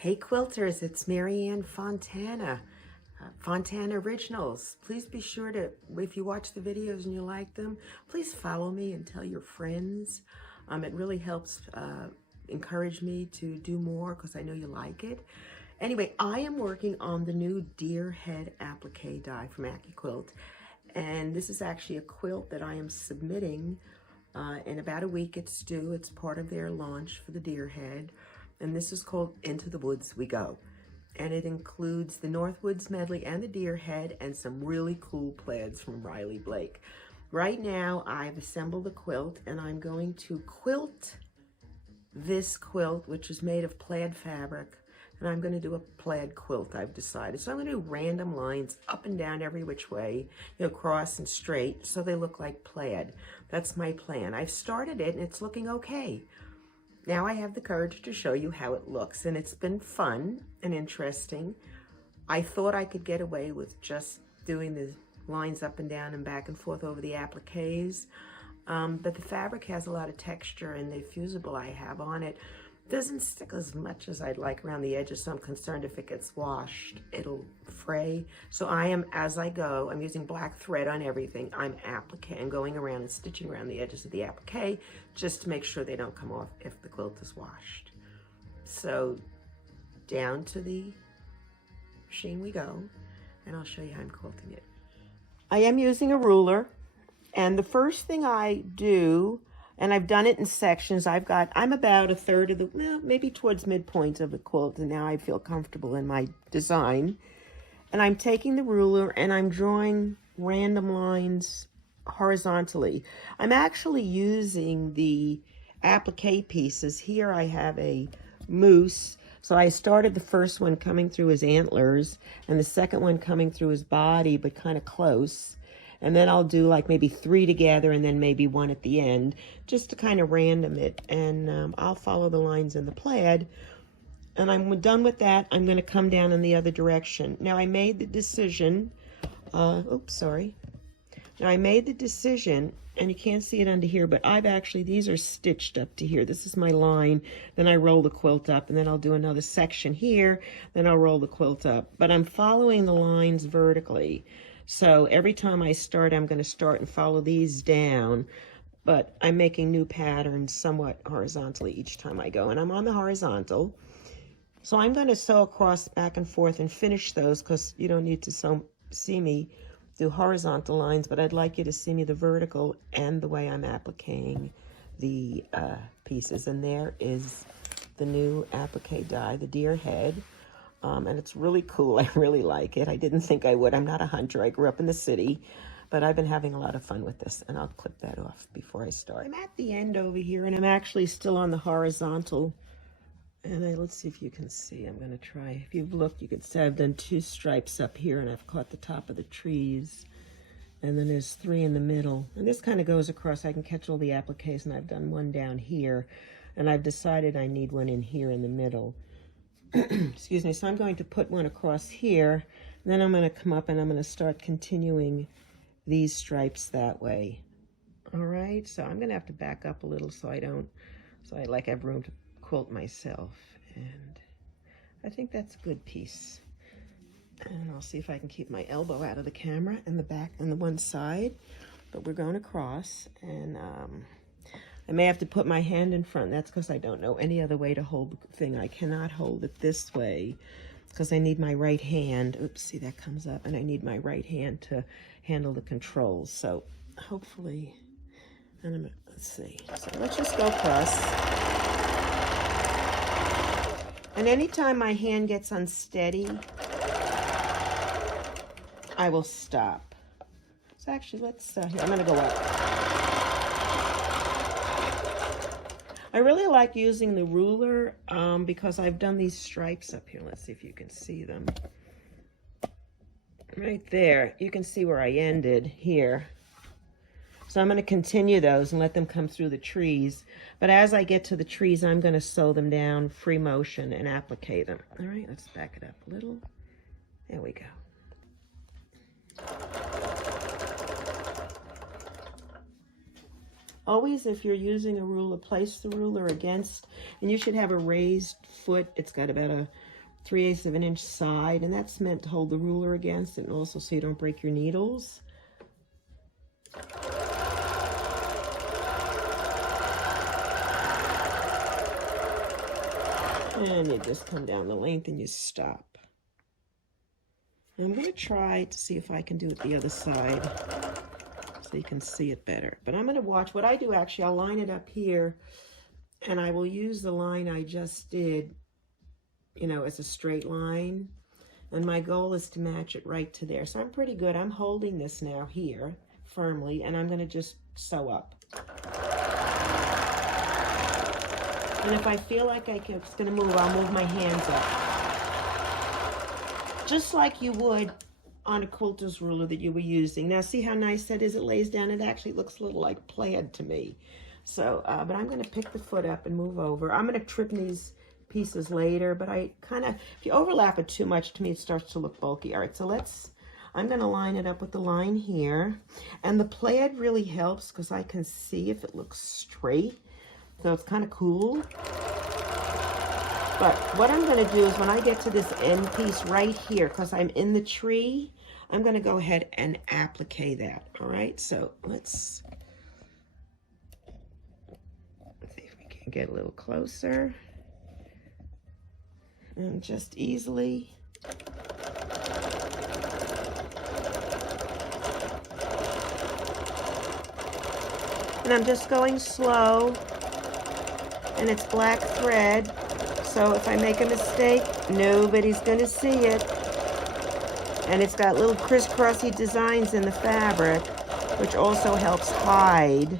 Hey quilters, it's Marianne Fontana, Fontana Originals. Please be sure to, if you watch the videos and you like them, please follow me and tell your friends. It really helps encourage me to do more because I know you like it. Anyway, I am working on the new deer head applique die from AccuQuilt. And this is actually a quilt that I am submitting in about a week. It's due. It's part of their launch for the deer head. And this is called Into the Woods We Go. And it includes the Northwoods medley and the deer head and some really cool plaids from Riley Blake. Right now, I've assembled the quilt and I'm going to quilt this quilt, which is made of plaid fabric. And I'm going to do a plaid quilt, I've decided. So I'm going to do random lines up and down every which way, cross and straight, so they look like plaid. That's my plan. I've started it and it's looking okay. Now I have the courage to show you how it looks, and it's been fun and interesting. I thought I could get away with just doing the lines up and down and back and forth over the appliques, but the fabric has a lot of texture, and the fusible I have on it doesn't stick as much as I'd like around the edges, so I'm concerned if it gets washed, it'll fray. So I am, as I go, I'm using black thread on everything. I'm going around and stitching around the edges of the applique just to make sure they don't come off if the quilt is washed. So down to the machine we go, and I'll show you how I'm quilting it. I am using a ruler, and the first thing I do, and I've done it in sections. I'm about a third of the, well, maybe towards midpoint of the quilt, and now I feel comfortable in my design. And I'm taking the ruler and I'm drawing random lines horizontally. I'm actually using the applique pieces. Here I have a moose. So I started the first one coming through his antlers and the second one coming through his body, but kind of close. And then I'll do like maybe 3 together and then maybe 1 at the end, just to kind of random it. And I'll follow the lines in the plaid. And I'm done with that. I'm going to come down in the other direction. Now I made the decision, Now I made the decision, and you can't see it under here, but these are stitched up to here. This is my line. Then I roll the quilt up, and then I'll do another section here. Then I'll roll the quilt up. But I'm following the lines vertically. So every time I start, I'm going to start and follow these down, but I'm making new patterns somewhat horizontally each time I go. And I'm on the horizontal. So I'm going to sew across back and forth and finish those because you don't need to see me do horizontal lines, but I'd like you to see me the vertical and the way I'm appliquing the pieces. And there is the new applique die, the deer head. And it's really cool. I really like it. I didn't think I would. I'm not a hunter. I grew up in the city, but I've been having a lot of fun with this, and I'll clip that off before I start. I'm at the end over here, and I'm actually still on the horizontal. And let's see if you can see. I'm going to try. If you've looked, you can see I've done 2 stripes up here, and I've caught the top of the trees. And then there's 3 in the middle. And this kind of goes across. I can catch all the appliques, and I've done 1 down here. And I've decided I need 1 in here in the middle. Excuse me. So I'm going to put 1 across here, and then I'm going to come up and I'm going to start continuing these stripes that way. All right. So I'm going to have to back up a little so I have room to quilt myself. And I think that's a good piece. And I'll see if I can keep my elbow out of the camera and the back and the one side. But we're going across, and I may have to put my hand in front. That's because I don't know any other way to hold the thing. I cannot hold it this way because I need my right hand. Oops, see, that comes up. And I need my right hand to handle the controls. So hopefully, let's see. So let's just go across. And anytime my hand gets unsteady, I will stop. So actually, here, I'm going to go up. I really like using the ruler because I've done these stripes up here. Let's see if you can see them. Right there, you can see where I ended here. So I'm going to continue those and let them come through the trees. But as I get to the trees, I'm going to sew them down, free motion, and applique them. All right, let's back it up a little. There we go. Always, if you're using a ruler, place the ruler against, and you should have a raised foot. It's got about a 3/8 of an inch side, and that's meant to hold the ruler against it and also so you don't break your needles. And you just come down the length and you stop. I'm going to try to see if I can do it the other side so you can see it better. But I'm going to watch. What I do, actually, I'll line it up here, and I will use the line I just did, you know, as a straight line. And my goal is to match it right to there. So I'm pretty good. I'm holding this now here firmly, and I'm going to just sew up. And if I feel like it's going to move, I'll move my hands up. Just like you would on a quilter's ruler that you were using. Now, see how nice that is? It lays down. It actually looks a little like plaid to me. So, but I'm going to pick the foot up and move over. I'm going to trim these pieces later, but I kind of, if you overlap it too much, to me, it starts to look bulky. All right, so I'm going to line it up with the line here. And the plaid really helps because I can see if it looks straight. So it's kind of cool. But what I'm going to do is when I get to this end piece right here, because I'm in the tree, I'm going to go ahead and applique that. All right, so let's see if we can get a little closer. And just easily. And I'm just going slow. And it's black thread, so if I make a mistake, nobody's gonna see it. And it's got little crisscrossy designs in the fabric, which also helps hide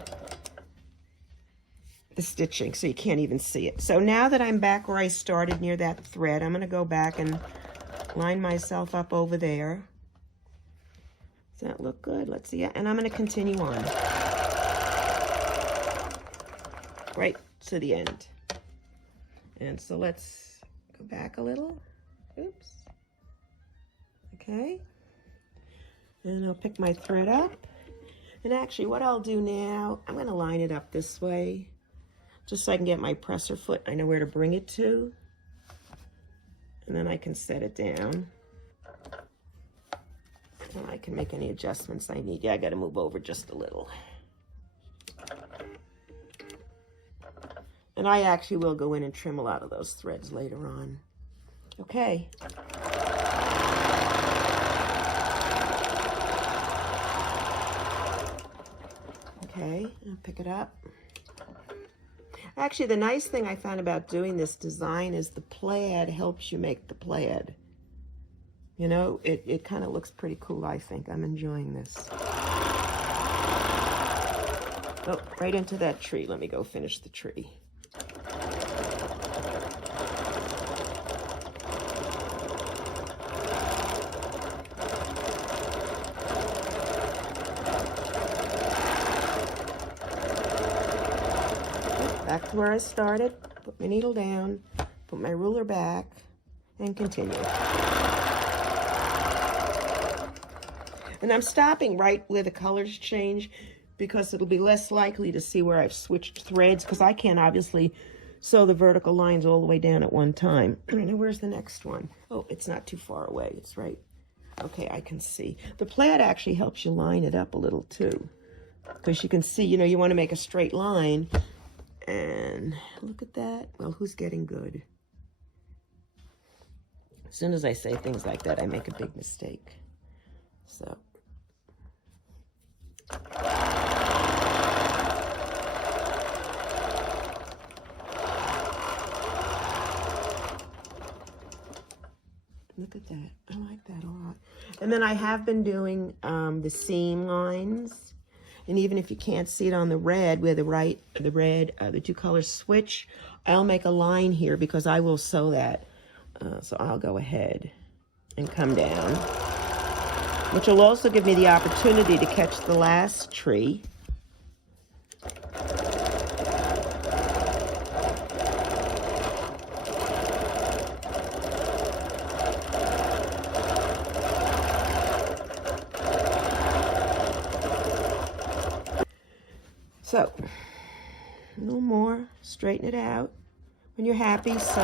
the stitching, so you can't even see it. So now that I'm back where I started near that thread, I'm gonna go back and line myself up over there. Does that look good? Let's see it. And I'm gonna continue on. Right to the end. And so let's go back a little. Oops. Okay. And I'll pick my thread up. And actually what I'll do now, I'm going to line it up this way just so I can get my presser foot. I know where to bring it to. And then I can set it down. And I can make any adjustments I need. Yeah, I got to move over just a little. And I actually will go in and trim a lot of those threads later on. Okay. Okay, I'll pick it up. Actually, the nice thing I found about doing this design is the plaid helps you make the plaid. You know, it kind of looks pretty cool, I think. I'm enjoying this. Oh, right into that tree. Let me go finish the tree. Back to where I started, put my needle down, put my ruler back, and continue. And I'm stopping right where the colors change because it'll be less likely to see where I've switched threads because I can't obviously sew the vertical lines all the way down at one time. Now, where's the next one? Oh, it's not too far away. It's right. Okay, I can see. The plaid actually helps you line it up a little too because you can see, you know, you want to make a straight line. And look at that. Well, who's getting good? As soon as I say things like that, I make a big mistake. So. Look at that. I like that a lot. And then I have been doing the seam lines. And even if you can't see it on the red, where the two colors switch, I'll make a line here because I will sew that. So I'll go ahead and come down, which will also give me the opportunity to catch the last tree. So, a little more, straighten it out. When you're happy, sew.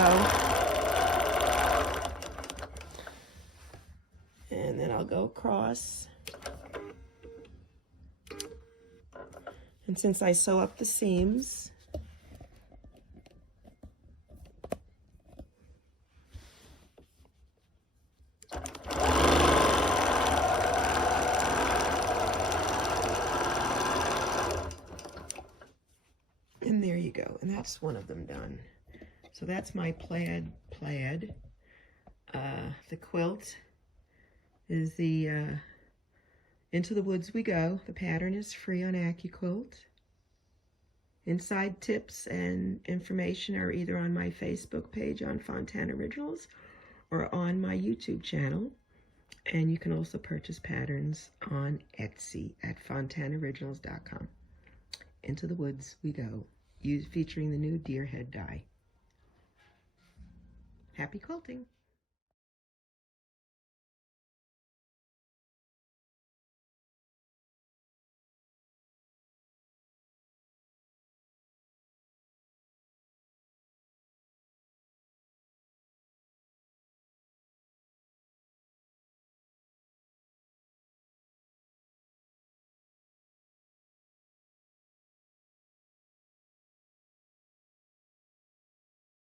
then I'll go across. And since I sew up the seams, and there you go. And that's one of them done. So that's my plaid. The quilt is the Into the Woods We Go. The pattern is free on AccuQuilt. Inside tips and information are either on my Facebook page on Fontana Originals or on my YouTube channel. And you can also purchase patterns on Etsy at fontanaoriginals.com. Into the Woods We Go, featuring the new deer head die. Happy quilting!